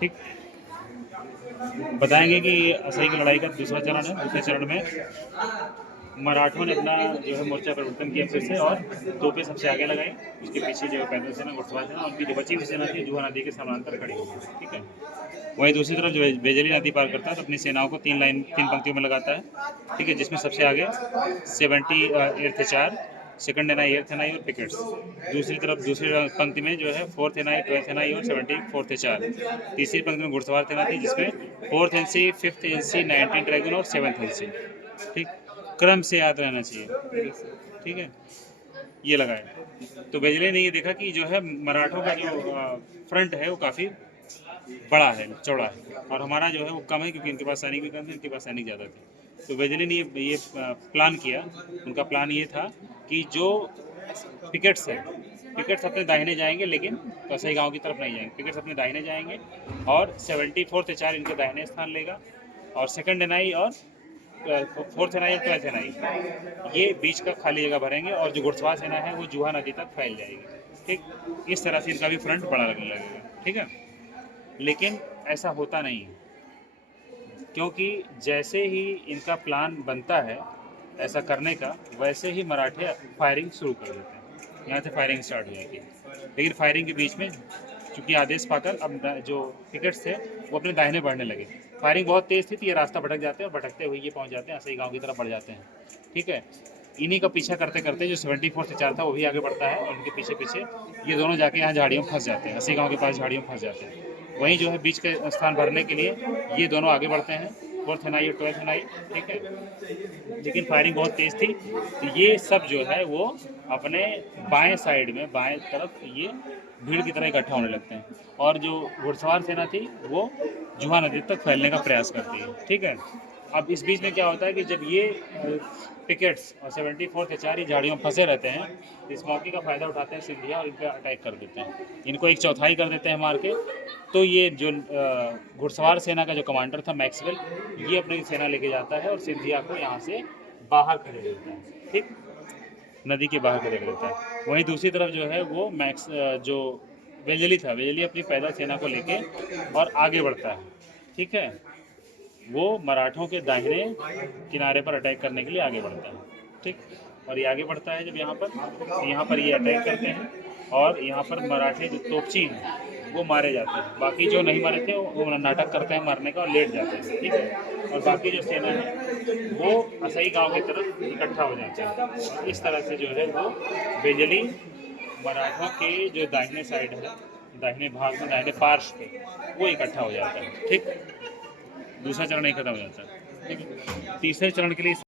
ठीक, बताएंगे कि असई की लड़ाई का दूसरा चरण है। दूसरे चरण में मराठों ने अपना जो है मोर्चा परिवर्तन किया फिर से और तोपें सबसे आगे लगाई। उसके पीछे जो पैदल सेना, घुड़सवार सेना, उनकी जो बची हुई सेना थी जुहा नदी के समानांतर खड़ी हुई। ठीक है, वहीं दूसरी तरफ जो बेजली नदी पार करता है तो अपनी सेनाओं को तीन पंक्तियों में लगाता है। ठीक है, जिसमें सबसे आगे 70 एर्थ चार, सेकंड एनआई, एर्थ एनआई और पिकेट्स। दूसरी तरफ दूसरी पंक्ति में जो है फोर्थ एनआई, ट्वेल्थ एनआई और 74th चार। तीसरी पंक्ति में घुड़सवार सेना थी जिसमें fourth NC, fifth NC, 19 dragon और 7th एनसी। ठीक, क्रम से याद रहना चाहिए। ठीक है, ये लगाए तो बेजले ने ये देखा कि जो है मराठों का जो फ्रंट है वो काफ़ी बड़ा है, चौड़ा है, और हमारा जो है वो कम है क्योंकि इनके पास सैनिक भी कम थे, इनके पास सैनिक ज़्यादा थे। तो बेजली ने ये प्लान किया। उनका प्लान ये था कि जो पिकेट्स है, पिकेट्स अपने दाहिने जाएंगे लेकिन कसई गांव की तरफ नहीं जाएंगे। पिकेट्स अपने दाहिने जाएंगे और 74th चार इनके दाहिने स्थान लेगा, और सेकंड एनआई और फोर्थ एनआई और ट्वेल्थ एनआई ये बीच का खाली जगह भरेंगे, और जो घुड़सवार सेना है वो जुहा नदी तक फैल जाएगी। ठीक, इस तरह से इनका भी फ्रंट बड़ा लगने लगेगा। ठीक है, लेकिन ऐसा होता नहीं है, क्योंकि जैसे ही इनका प्लान बनता है ऐसा करने का, वैसे ही मराठे फायरिंग शुरू कर देते हैं। यहाँ से फायरिंग स्टार्ट हो जाती है, लेकिन फायरिंग के बीच में चूंकि आदेश पाकर अब जो पिकेट्स थे वो अपने दाहिने बढ़ने लगे। फायरिंग बहुत तेज़ थी तो ये रास्ता भटक जाते हैं, और भटकते हुए ये पहुँच जाते हैं असई गाँव की तरफ बढ़ जाते हैं। ठीक है, इन्हीं का पीछा करते करते जो 74th चार था वो भी आगे बढ़ता है, और उनके पीछे पीछे ये दोनों जाके यहाँ झाड़ियों में फंस जाते हैं, असई गाँव के पास झाड़ियों में फंस जाते हैं। वहीं जो है बीच के स्थान भरने के लिए ये दोनों आगे बढ़ते हैं, फोर्थ एनआई और ट्वेल्थ एनआई। ठीक है, लेकिन फायरिंग बहुत तेज़ थी तो ये सब जो है वो अपने बाएं साइड में, बाएं तरफ ये भीड़ की तरह इकट्ठा होने लगते हैं, और जो घुड़सवार सेना थी वो जुहा नदी तक फैलने का प्रयास करती है। ठीक है, अब इस बीच में क्या होता है कि जब ये पिकेट्स और 74th चार ही झाड़ियों में फंसे रहते हैं, तो इस मौके का फ़ायदा उठाते हैं सिंधिया और इन पर अटैक कर देते हैं। इनको एक चौथाई कर देते हैं मार के। तो ये जो घुड़सवार सेना का जो कमांडर था मैक्सवेल, ये अपनी सेना लेके जाता है और सिंधिया को यहाँ से बाहर खड़े देता है। ठीक, नदी के बाहर खड़े देता है। वहीं दूसरी तरफ जो है वो जो वेजली था, वेजली अपनी पैदल सेना को लेके और आगे बढ़ता है। ठीक है, वो मराठों के दाहिने किनारे पर अटैक करने के लिए आगे बढ़ता है। ठीक, और ये आगे बढ़ता है जब यहाँ पर ये अटैक करते हैं, और यहाँ पर मराठे जो तोपची हैं वो मारे जाते हैं। बाकी जो नहीं मारे थे वो नाटक करते हैं मारने का और लेट जाते हैं। ठीक है, और बाकी जो सेना है वो असई गांव की तरफ इकट्ठा हो जाते हैं, और इस तरह से जो है वो बेजली मराठों के जो दाहिने साइड है, दाहिने भाग में, दाहिने पार्श्व पे वो इकट्ठा हो जाता है। ठीक, दूसरा चरण ही खत्म हो जाता है। ठीक है, तीसरे चरण के लिए